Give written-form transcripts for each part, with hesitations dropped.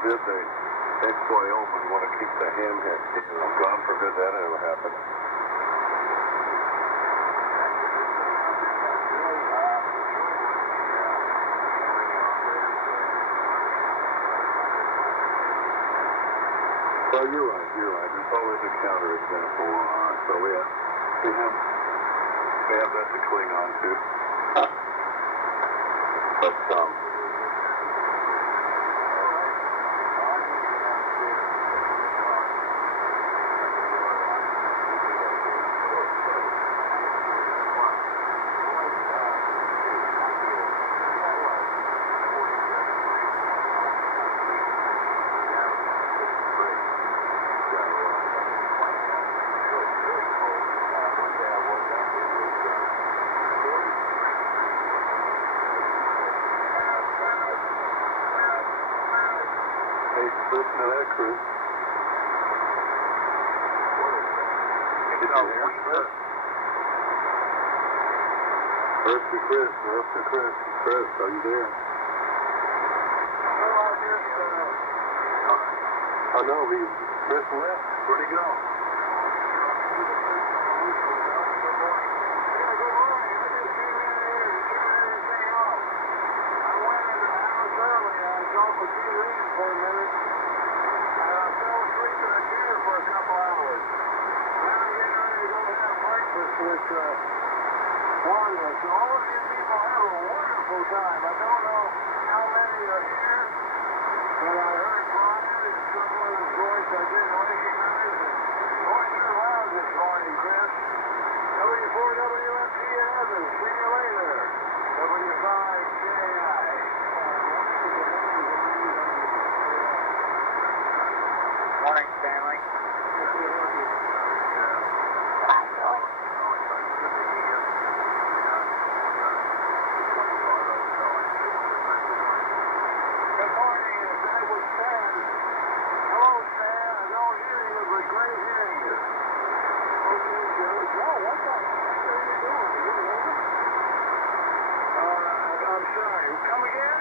forbid the XYO would want to keep the hamhead. God forbid that ever happened. Well, you're right. There's always a counterexample. So we have that to cling on to. But listen to that, Chris. Did you hear that? First to Chris. Chris, are you there? Oh, no, Chris left. Where'd he go? So all of you people have a wonderful time. I don't know how many are here, but I heard Brian and someone's voice I didn't recognize. Boy, you're loud this morning, Chris. W4WMT and others. See you later. W5JI. Morning, Stanley. I'm sorry. Come again?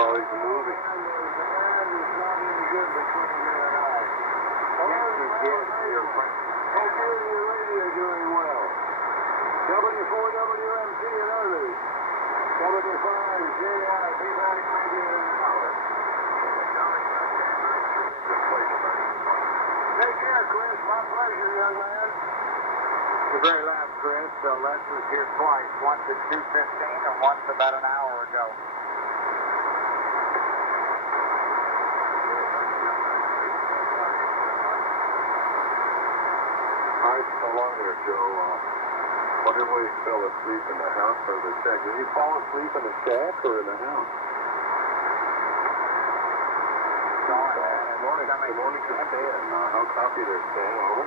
Oh, he's moving. The band is not any good between you and I. Hope you and your lady are doing well. W4WMT and others. W5JI, P-Mac Radio and others. Take care, Chris. My pleasure, young man. The very last, Chris. Les was here twice. Once at 2:15 and once about an hour ago. All right, so long there, Joe. Whenever he fell asleep in the house or the shack, did he fall asleep in the shack or in the house? Good morning to Stan. How copy there, Stan? Over.